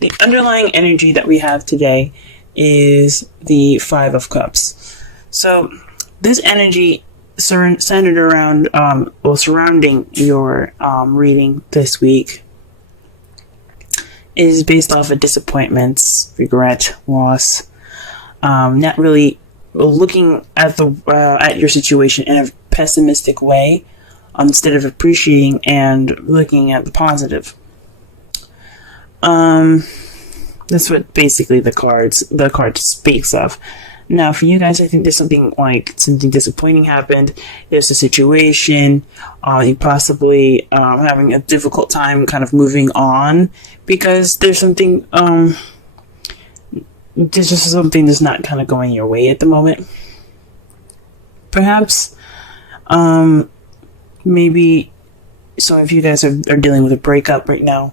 the underlying energy that we have today is the Five of Cups. So this energy centered around, surrounding your reading this week is based off of disappointments, regret, loss, not really looking at at your situation in a pessimistic way, instead of appreciating and looking at the positive. That's what basically the card speaks of. Now, for you guys, I think there's something disappointing happened. There's a situation, you possibly having a difficult time kind of moving on because there's something, there's just something that's not kind of going your way at the moment. Perhaps, maybe some of you guys are dealing with a breakup right now.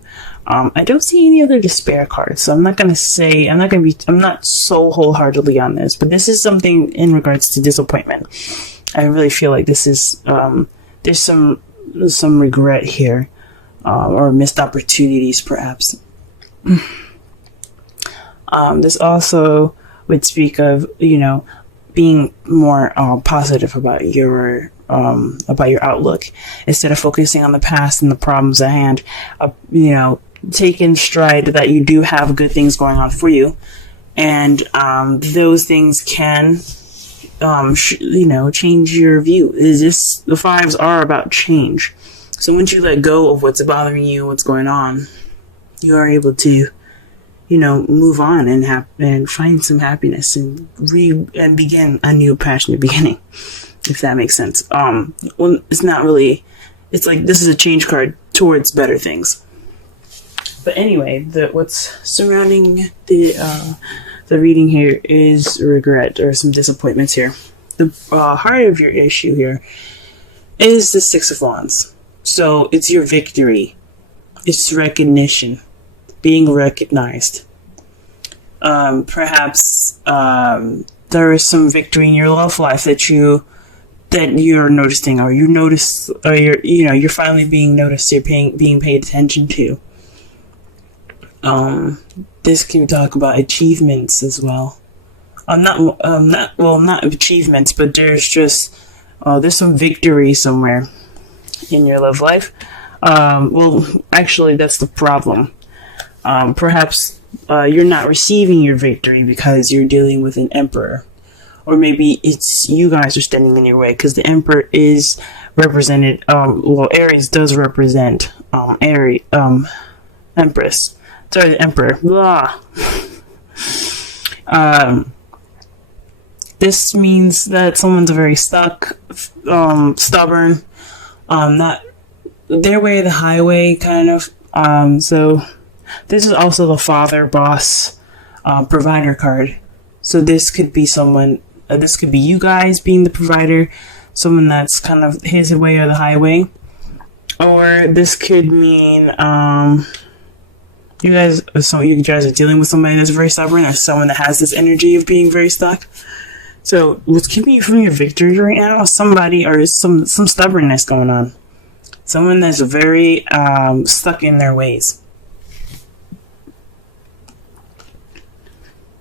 I don't see any other despair cards, so I'm not so wholeheartedly on this, but this is something in regards to disappointment. I really feel like this is, there's some regret here, or missed opportunities perhaps. This also would speak of, being more positive about your outlook instead of focusing on the past and the problems at hand. Take in stride that you do have good things going on for you, and those things can change your view. The fives are about change. So once you let go of what's bothering you, what's going on, you are able to move on and find some happiness and begin a new passionate beginning, if that makes sense. Well, it's not really, it's like this is a change card towards better things. But anyway, what's surrounding the reading here is regret or some disappointments here. The heart of your issue here is the Six of Wands. So it's your victory. It's recognition. Being recognized. Perhaps there is some victory in your love life that you're noticing, or you're finally being noticed. You're being paid attention to. This can talk about achievements as well. Not achievements, but there's just there's some victory somewhere in your love life. Actually, that's the problem. Perhaps you're not receiving your victory because you're dealing with an emperor. Or maybe it's you guys are standing in your way because the emperor is represented, Aries does represent Empress. Sorry, the emperor. Blah. This means that someone's very stuck, stubborn, not their way or the highway, kind of. So this is also the father, boss, provider card. So this could be someone, this could be you guys being the provider, someone that's kind of his way or the highway. Or this could mean, you guys are dealing with somebody that's very stubborn, or someone that has this energy of being very stuck. So what's keeping you from your victory right now is somebody or some stubbornness going on. Someone that's very stuck in their ways.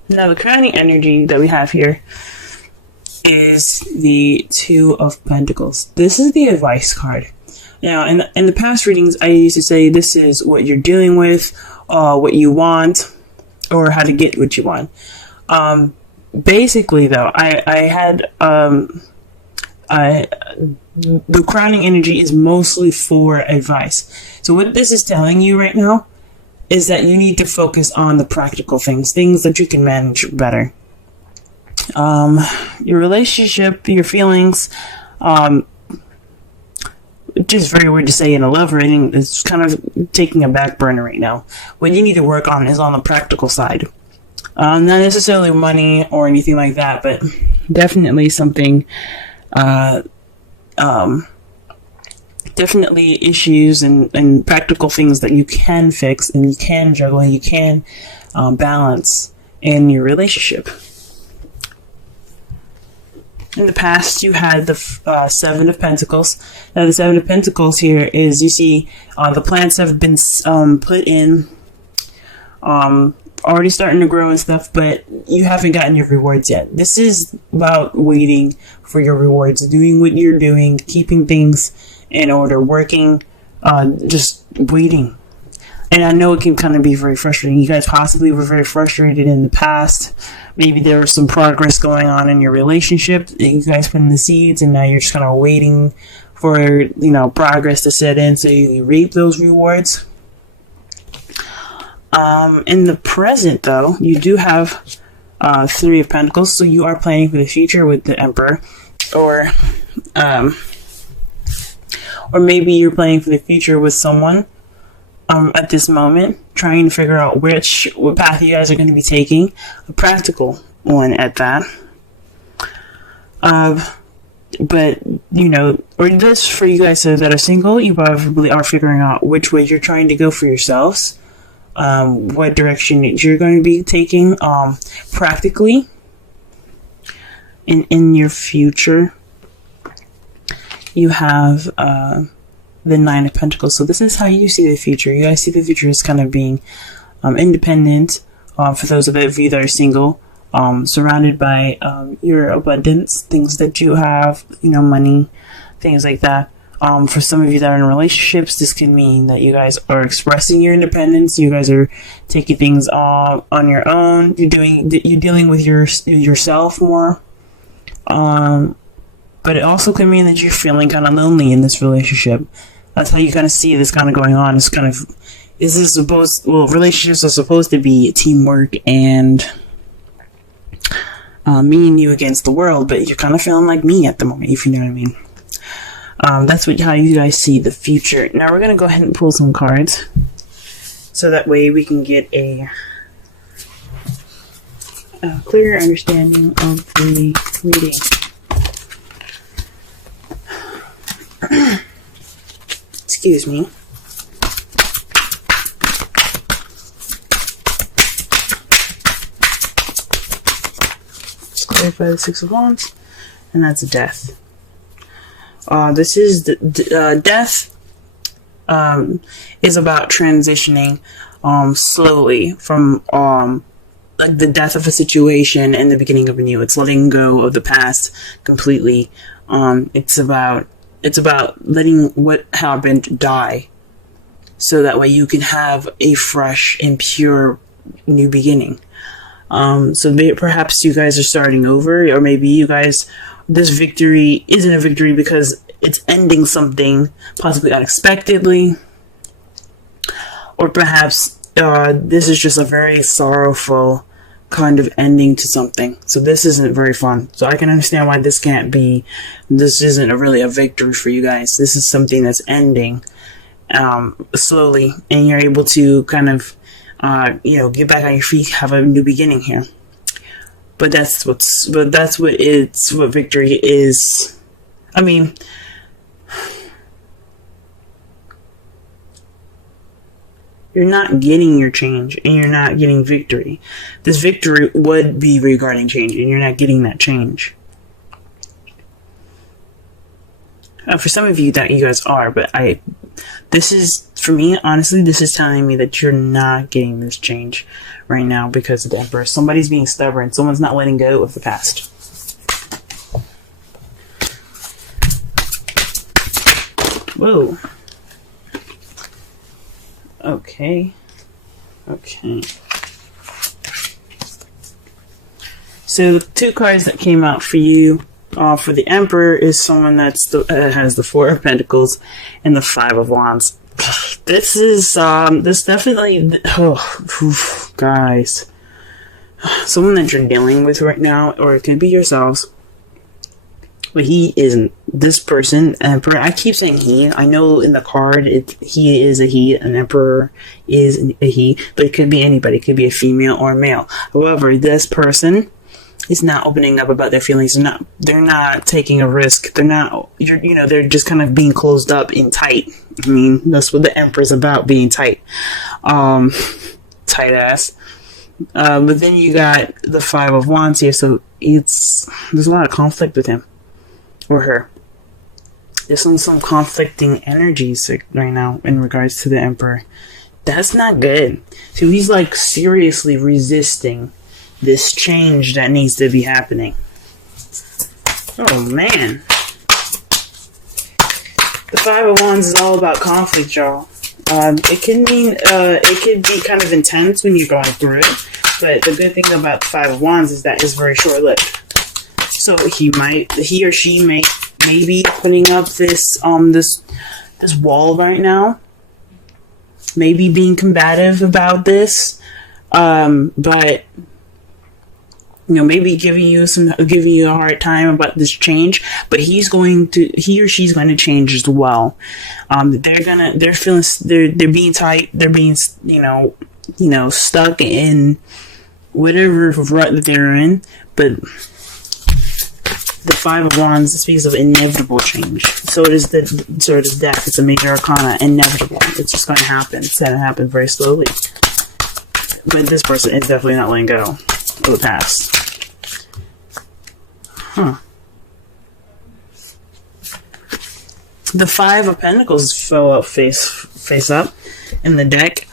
Now the crowning energy that we have here is the Two of Pentacles. This is the advice card. Now in the past readings, I used to say this is what you're dealing with, what you want, or how to get what you want. Basically though, I had the crowning energy is mostly for advice. So what this is telling you right now is that you need to focus on the practical things that you can manage better. Your relationship, your feelings, which is very weird to say in a love reading, it's kind of taking a back burner right now. What you need to work on is on the practical side. Not necessarily money or anything like that, but definitely something, definitely issues and practical things that you can fix and you can juggle and you can balance in your relationship. In the past, you had the Seven of Pentacles. Now, the Seven of Pentacles here is, you see, the plants have been put in already starting to grow and stuff, but you haven't gotten your rewards yet. This is about waiting for your rewards, doing what you're doing, keeping things in order, working, just waiting. And I know it can kind of be very frustrating. You guys possibly were very frustrated in the past. Maybe there was some progress going on in your relationship. You guys put in the seeds, and now you're just kind of waiting for, progress to set in so you reap those rewards. In the present, though, you do have Three of Pentacles, so you are planning for the future with the Emperor, or maybe you're planning for the future with someone at this moment, trying to figure out what path you guys are going to be taking, a practical one at that. But, or just for you guys that are single, you probably are figuring out which way you're trying to go for yourselves. What direction you're going to be taking practically in your future. You have the Nine of Pentacles. So this is how you see the future. You guys see the future as kind of being independent, for those of you that are single, surrounded by your abundance, things that you have, money, things like that. For some of you that are in relationships, this can mean that you guys are expressing your independence. You guys are taking things on your own. You're dealing with yourself more. But it also can mean that you're feeling kind of lonely in this relationship. That's how you kind of see this kind of going on. It's kind of, relationships are supposed to be teamwork and me and you against the world, but you're kind of feeling like me at the moment, if you know what I mean. That's how you guys see the future. Now we're going to go ahead and pull some cards, so that way we can get a clearer understanding of the reading. Excuse me. Let's clarify the Six of Wands, and that's a death. This is death. Is about transitioning slowly from like the death of a situation and the beginning of a new. It's letting go of the past completely. It's about letting what happened die, so that way you can have a fresh and pure new beginning. So perhaps you guys are starting over, or maybe you guys, this victory isn't a victory because it's ending something possibly unexpectedly, or perhaps this is just a very sorrowful kind of ending to something. So this isn't very fun. So I can understand why this isn't really a victory for you guys. This is something that's ending slowly, and you're able to kind of get back on your feet, have a new beginning here. But that's what victory is. I mean, you're not getting your change, and you're not getting victory. This victory would be regarding change, and you're not getting that change. For some of you, that you guys are, but this is, for me, honestly, this is telling me that you're not getting this change right now because of the Emperor. Somebody's being stubborn. Someone's not letting go of the past. Whoa. Okay. So the two cards that came out for you, for the Emperor, is someone that has the Four of Pentacles and the Five of Wands. This is this definitely, guys, someone that you're dealing with right now, or it could be yourselves. But he isn't. This person, Emperor, I keep saying he. I know in the card, he is a he. An Emperor is a he. But it could be anybody. It could be a female or a male. However, this person is not opening up about their feelings. They're not taking a risk. They're just kind of being closed up and tight. I mean, that's what the Emperor's about, being tight. Tight ass. But then you got the Five of Wands here, so there's a lot of conflict with him. Or her. There's some conflicting energies right now in regards to the Emperor. That's not good. So he's like seriously resisting this change that needs to be happening. Oh man. The Five of Wands is all about conflict, y'all. It can mean, it could be kind of intense when you're going through it, but the good thing about the Five of Wands is that it's very short-lived. So he or she may be putting up this wall right now, maybe being combative about this, but maybe giving you a hard time about this change, but he or she's going to change as well. They're being tight, they're being, stuck in whatever rut that they're in, but the Five of Wands speaks of inevitable change. So does death. It's a major arcana, inevitable. It's just going to happen. It's going to happen very slowly. But this person is definitely not letting go of the past. The Five of Pentacles fell out face up in the deck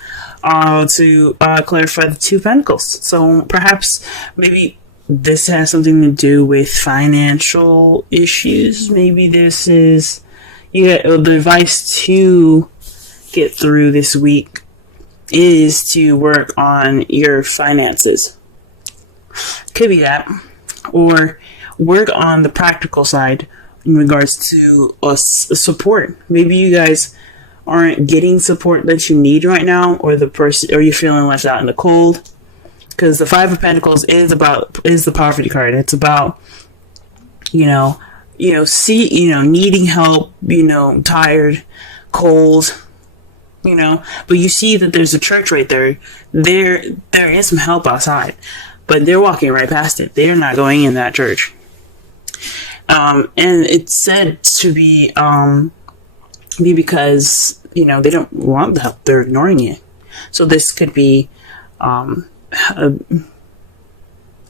to clarify the Two of Pentacles. So perhaps maybe this has something to do with financial issues. Maybe this is the advice to get through this week is to work on your finances. Could be that, or work on the practical side in regards to support. Maybe you guys aren't getting support that you need right now, or you're feeling left out in the cold. Because the Five of Pentacles is the poverty card. It's about needing help, tired, cold, but you see that there's a church right there. There is some help outside, but they're walking right past it. They're not going in that church. And it's said to be because, they don't want the help. They're ignoring it. So this could be,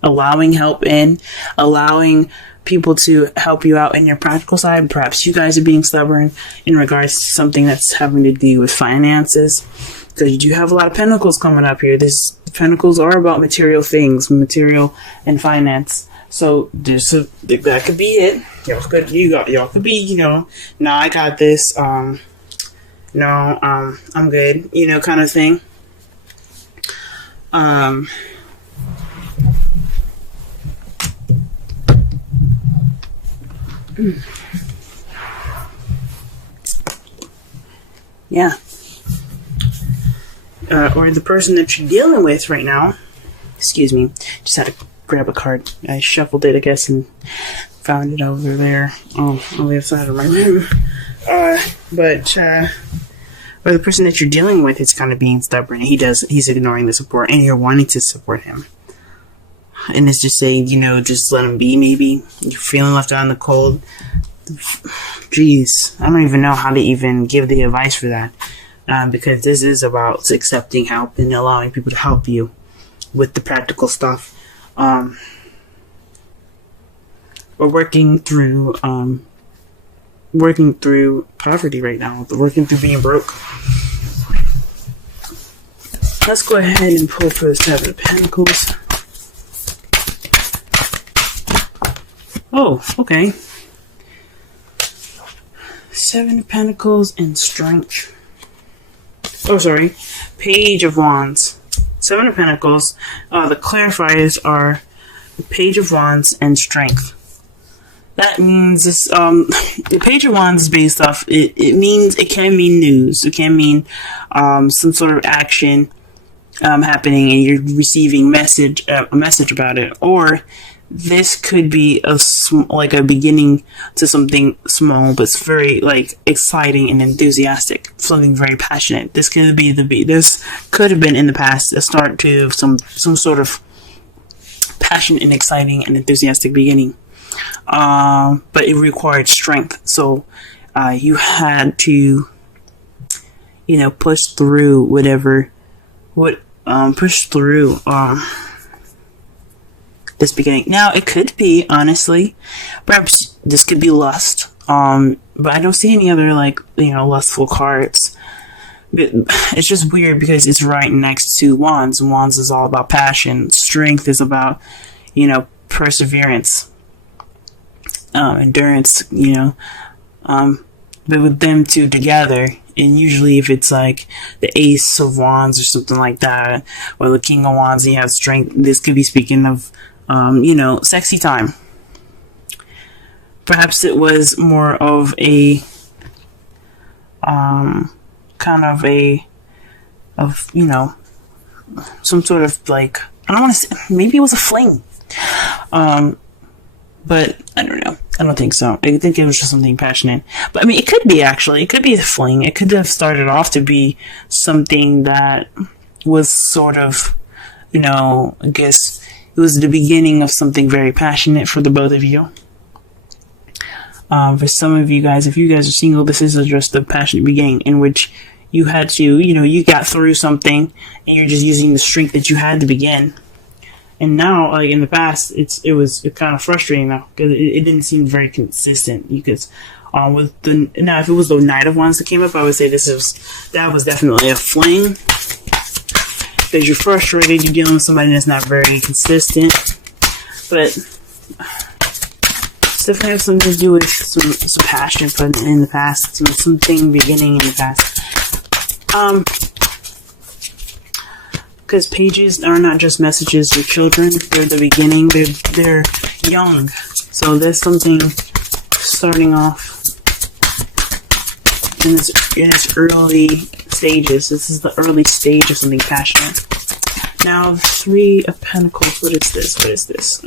allowing help in, allowing people to help you out in your practical side. Perhaps you guys are being stubborn in regards to something that's having to do with finances, because you do have a lot of pentacles coming up here. Pentacles are about material things, material and finance. So that could be it. Y'all could be, no, I got this. I'm good, kind of thing. Yeah. Or the person that you're dealing with right now. Excuse me. Just had to grab a card. I shuffled it, I guess, and found it over there on the other side of my room. Or the person that you're dealing with is kind of being stubborn. He's ignoring the support, and you're wanting to support him. And it's just saying, just let him be, maybe. You're feeling left out in the cold. Jeez, I don't even know how to even give the advice for that. Because this is about accepting help and allowing people to help you with the practical stuff. We're working through poverty right now. Working through being broke. Let's go ahead and pull for the Seven of Pentacles. Oh, okay. Seven of Pentacles and Strength. Oh, sorry. Page of Wands. Seven of Pentacles. The clarifiers are the Page of Wands and Strength. That means this, the Page of Wands is based off, it can mean news. It can mean some sort of action happening and you're receiving a message about it. Or this could be a beginning to something small, but it's very exciting and enthusiastic, something very passionate. This could have been in the past a start to some sort of passionate and exciting and enthusiastic beginning. But it required strength. So you had to, push through push through this beginning. Now it could be, honestly, perhaps this could be lust. But I don't see any other lustful cards. it's just weird because it's right next to Wands. Wands is all about passion. Strength is about, perseverance, endurance, but with them two together, and usually if it's like the Ace of Wands or something like that, or the King of Wands, and you have strength, this could be speaking of, sexy time. Perhaps it was more of a, some sort of like, I don't want to say, maybe it was a fling. But I don't know. I don't think so. I think it was just something passionate. But I mean, it could be actually. It could be a fling. It could have started off to be something that was sort of, I guess it was the beginning of something very passionate for the both of you. For some of you guys, if you guys are single, this is just a passionate beginning in which you had to, you got through something and you're just using the strength that you had to begin. And now, like in the past, it was kind of frustrating now because it didn't seem very consistent. Because if it was the Knight of Wands that came up, I would say that was definitely a fling. Because you're frustrated, you're dealing with somebody that's not very consistent. But it's definitely has something to do with some passion in the past, something beginning in the past. Because pages are not just messages for children, they're the beginning, they're young. So there's something starting off in its early stages. This is the early stage of something passionate. Now, Three of Pentacles, what is this?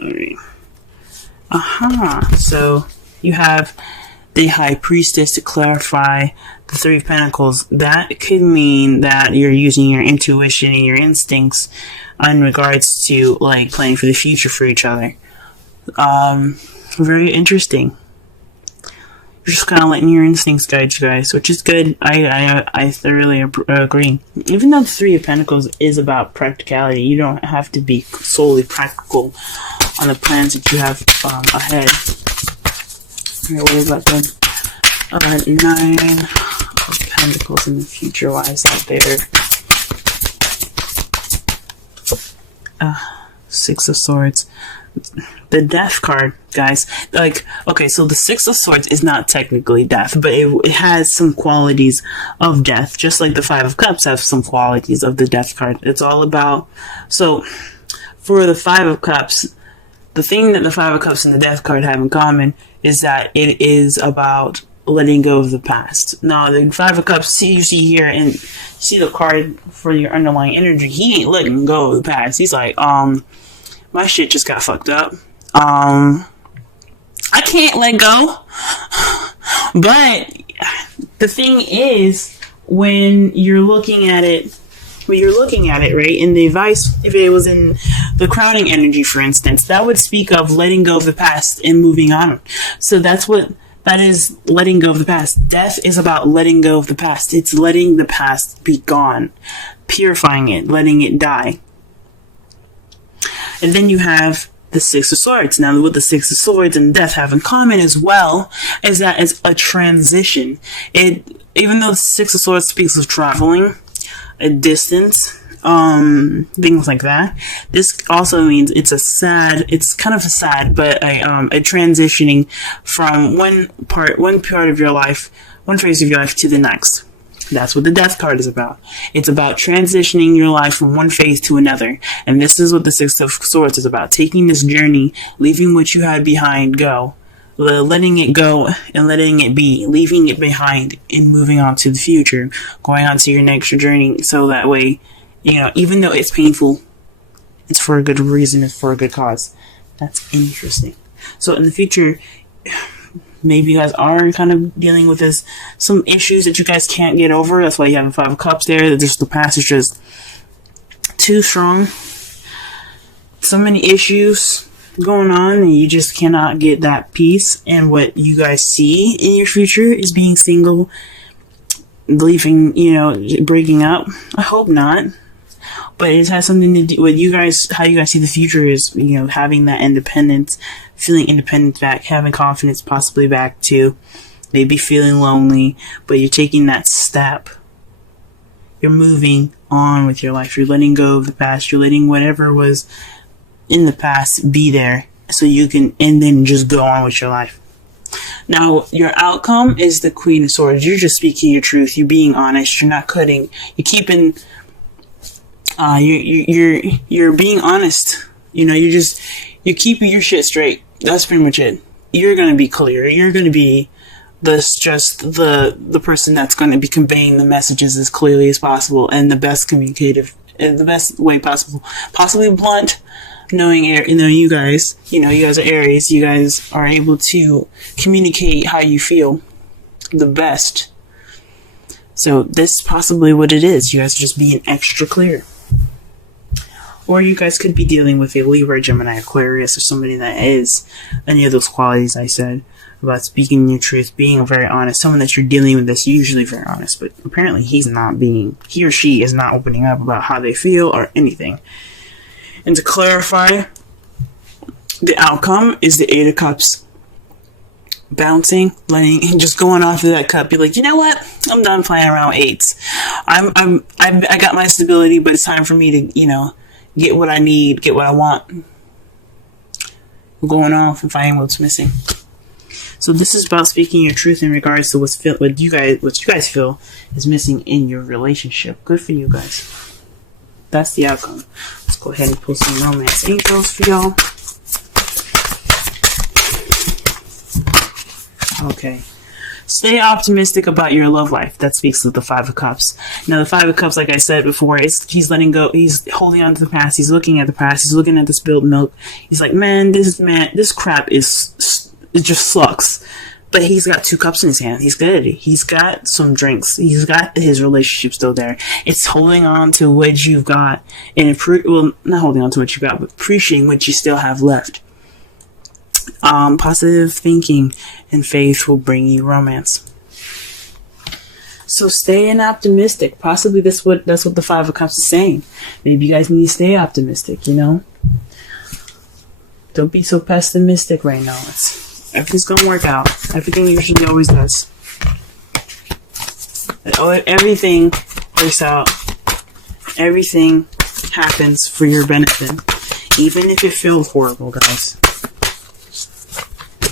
Alright. So you have the High Priestess to clarify the Three of Pentacles. That could mean that you're using your intuition and your instincts in regards to like planning for the future for each other. Very interesting. You're just kind of letting your instincts guide you guys, which is good. I thoroughly agree. Even though the Three of Pentacles is about practicality, you don't have to be solely practical on the plans that you have ahead. Alright, what about the Nine of Pentacles in the future? Why is that there? Six of Swords. The Death card, guys. Okay, so the Six of Swords is not technically death, but it has some qualities of death, just like the Five of Cups have some qualities of the Death card. It's all about... So, for the Five of Cups, the thing that the Five of Cups and the Death card have in common is that it is about letting go of the past. Now, the Five of Cups, you see here, and see the card for your underlying energy, he ain't letting go of the past. He's like, my shit just got fucked up. I can't let go. But the thing is, when you're looking at it, right, in the advice, if it was in the crowning energy, for instance, that would speak of letting go of the past and moving on. So that is letting go of the past. Death is about letting go of the past. It's letting the past be gone, purifying it, letting it die. And then you have the Six of Swords. Now, what the Six of Swords and Death have in common as well is that it's a transition. Even though the Six of Swords speaks of traveling, a distance, things like that, this also means it's kind of a sad, but a transitioning from one part of your life, one phase of your life to the next. That's what the Death card is about. It's about transitioning your life from one phase to another. And this is what the Six of Swords is about. Taking this journey, leaving what you had behind go. Letting it go and letting it be. Leaving it behind and moving on to the future. Going on to your next journey. So that way, even though it's painful, it's for a good reason. It's for a good cause. That's interesting. So in the future... maybe you guys are kind of dealing with some issues that you guys can't get over. That's why you have the Five of Cups there. That the past is just too strong. So many issues going on, and you just cannot get that peace. And what you guys see in your future is being single, leaving, breaking up. I hope not. But it has something to do with how you guys see the future is, having that independence, feeling independent back, having confidence possibly back too, maybe feeling lonely, but you're taking that step You're moving on with your life. You're letting go of the past. You're letting whatever was in the past be there so you can, and then just go on with your life. Now, your outcome is the Queen of Swords. You're just speaking your truth. You're being honest. You're not cutting. You're keeping, you're being honest. You're keeping your shit straight. That's pretty much it. You're going to be clear. You're going to be the person that's going to be conveying the messages as clearly as possible and the best communicative, in the best way possible. Possibly blunt, knowing you guys, you guys are Aries. You guys are able to communicate how you feel the best. So this is possibly what it is. You guys are just being extra clear. Or you guys could be dealing with a Libra, Gemini, Aquarius, or somebody that is any of those qualities I said about speaking your truth, being very honest. Someone that you're dealing with that's usually very honest, but apparently he or she is not opening up about how they feel or anything. And to clarify, the outcome is the Eight of Cups. Bouncing, and just going off of that cup. Be like, you know what? I'm done playing around with eights. I got my stability, but it's time for me to, get what I need, get what I want. I'm going off and finding what's missing. So this is about speaking your truth in regards to what you guys feel is missing in your relationship. Good for you guys. That's the outcome. Let's go ahead and pull some romance angels for y'all. Okay. Stay optimistic about your love life. That speaks to the Five of Cups. Now, the Five of Cups, like I said before, he's letting go. He's holding on to the past. He's looking at the past. He's looking at the spilled milk. He's like, this crap it just sucks. But he's got 2 cups in his hand. He's good. He's got some drinks. He's got his relationship still there. It's holding on to what you've got. And not holding on to what you got, but appreciating what you still have left. Positive thinking and faith will bring you romance. So staying optimistic. Possibly that's what the Five of Cups is saying. Maybe you guys need to stay optimistic, Don't be so pessimistic right now. Everything's gonna work out. Everything usually always does. Everything works out. Everything happens for your benefit. Even if it feels horrible, guys.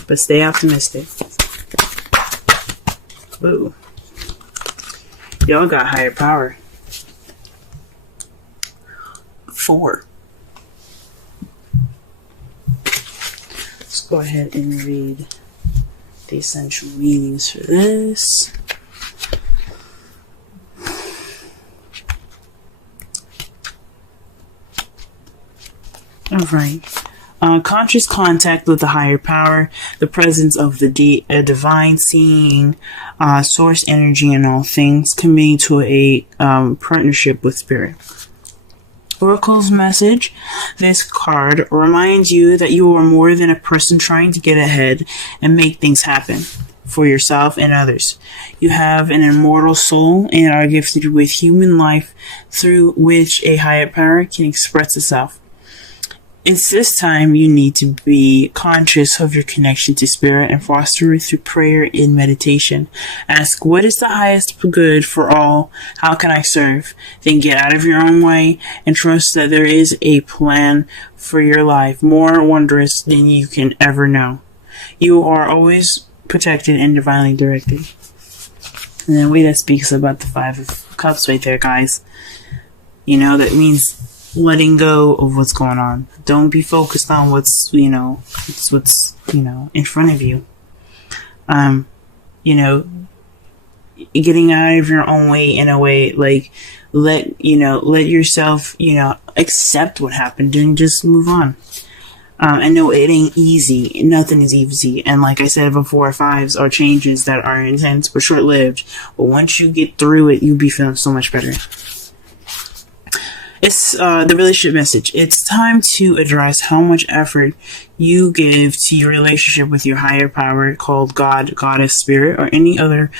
But stay optimistic. Whoa. Y'all got higher power. 4. Let's go ahead and read the essential meanings for this. Alright. Conscious contact with the higher power, the presence of the divine seeing, source energy in all things, committing to a partnership with spirit. Oracle's message. This card reminds you that you are more than a person trying to get ahead and make things happen for yourself and others. You have an immortal soul and are gifted with human life through which a higher power can express itself. It's this time you need to be conscious of your connection to spirit and foster it through prayer and meditation. Ask, what is the highest good for all? How can I serve? Then get out of your own way and trust that there is a plan for your life more wondrous than you can ever know. You are always protected and divinely directed. And the way that speaks about the Five of Cups right there, guys. That means letting go of what's going on. Don't be focused on what's in front of you. Getting out of your own way in a way, like, let yourself, accept what happened and just move on. I know it ain't easy. Nothing is easy. And like I said before, 5s are changes that are intense but short-lived. But once you get through it, you'll be feeling so much better. It's the relationship message. It's time to address how much effort you give to your relationship with your higher power, called God, Goddess, Spirit, or any other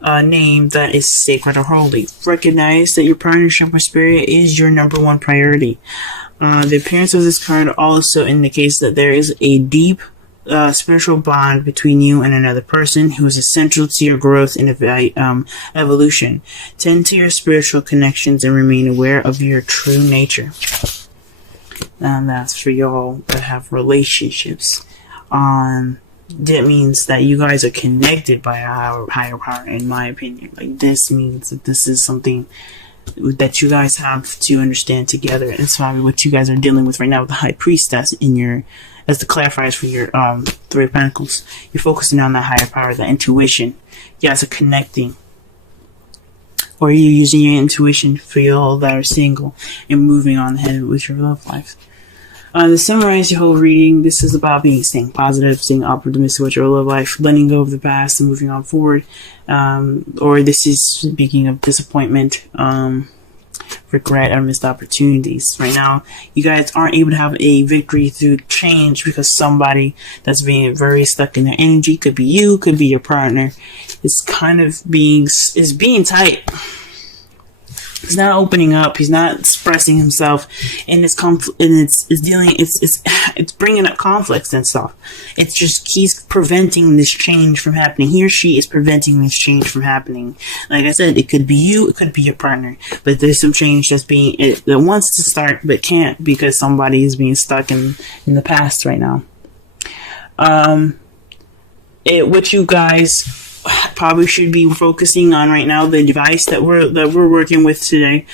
name that is sacred or holy. Recognize that your partnership with Spirit is your number 1 priority. The appearance of this card also indicates that there is a deep spiritual bond between you and another person who is essential to your growth and evolution. Tend to your spiritual connections and remain aware of your true nature. And that's for y'all that have relationships. That means that you guys are connected by a higher power, in my opinion. Like, this means that this is something that you guys have to understand together. And it's probably what you guys are dealing with right now with the High Priestess in your, as the clarifiers for your Three of Pentacles. You're focusing on that higher power, the intuition. You guys are connecting. Or you're using your intuition for y'all that are single and moving on ahead with your love life. To summarize your whole reading, this is about staying positive, staying optimistic with your love life, letting go of the past and moving on forward. Or this is speaking of disappointment, regret, or missed opportunities. Right now, you guys aren't able to have a victory through change because somebody that's being very stuck in their energy, could be you, could be your partner, is kind of being tight. He's not opening up. He's not expressing himself, and it's bringing up conflicts and stuff. It's just he's preventing this change from happening. He or she is preventing this change from happening. Like I said, it could be you, it could be your partner, but there's some change that wants to start but can't because somebody is being stuck in the past right now. What you guys probably should be focusing on right now, the device that we're working with today,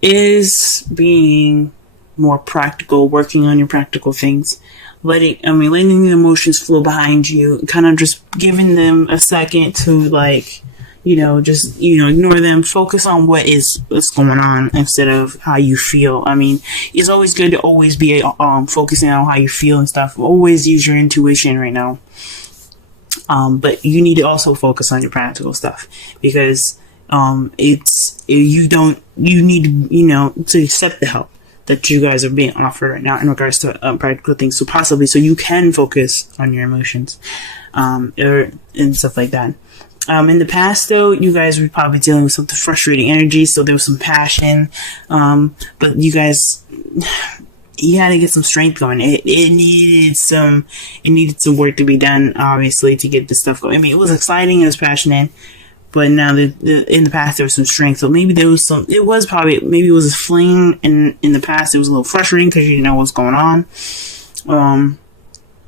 is being more practical, working on your practical things, letting the emotions flow behind you, kind of just giving them a second to ignore them, focus on what's going on instead of how you feel. It's always good to always be focusing on how you feel and stuff. Always use your intuition right now. But you need to also focus on your practical stuff because you need to accept the help that you guys are being offered right now in regards to practical things. So you can focus on your emotions, and stuff like that. In the past, though, you guys were probably dealing with some frustrating energy, so there was some passion, but you guys, you had to get some strength going. It needed some work to be done, obviously, to get this stuff going. It was exciting, it was passionate, but now in the past there was some strength. So maybe there was maybe it was a flame, and in the past it was a little frustrating because you didn't know what's going on.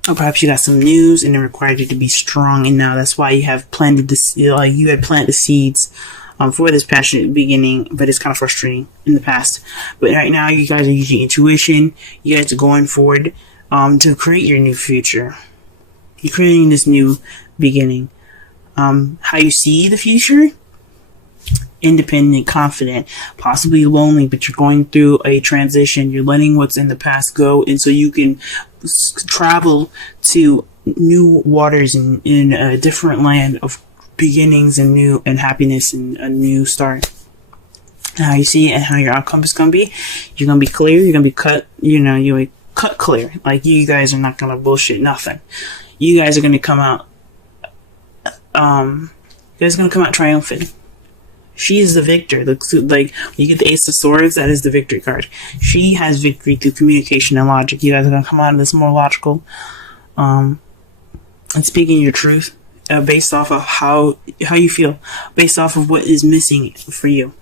Or perhaps you got some news and it required you to be strong, and now that's why you have planted this. You had planted the seeds for this passionate beginning, but it's kind of frustrating in the past. But right now, you guys are using intuition. You guys are going forward to create your new future. You're creating this new beginning. How you see the future? Independent, confident, possibly lonely, but you're going through a transition. You're letting what's in the past go, and so you can travel to new waters in a different land of beginnings and happiness and a new start. How you see it and how your outcome is going to be, you're going to be clear, you're going to be cut, you're cut clear. Like, you guys are not going to bullshit nothing. You guys are going to come out, triumphant. She is the victor. Like, when you get the Ace of Swords, that is the victory card. She has victory through communication and logic. You guys are going to come out of this more logical, and speaking your truth, based off of how you feel, based off of what is missing for you.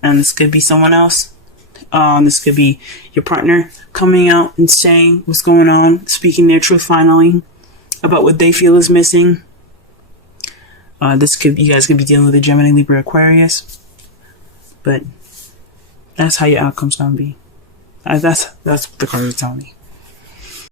And this could be someone else. This could be your partner coming out and saying what's going on, speaking their truth finally about what they feel is missing. You guys could be dealing with a Gemini, Libra, Aquarius. But that's how your outcome's gonna be. That's what the cards are telling me.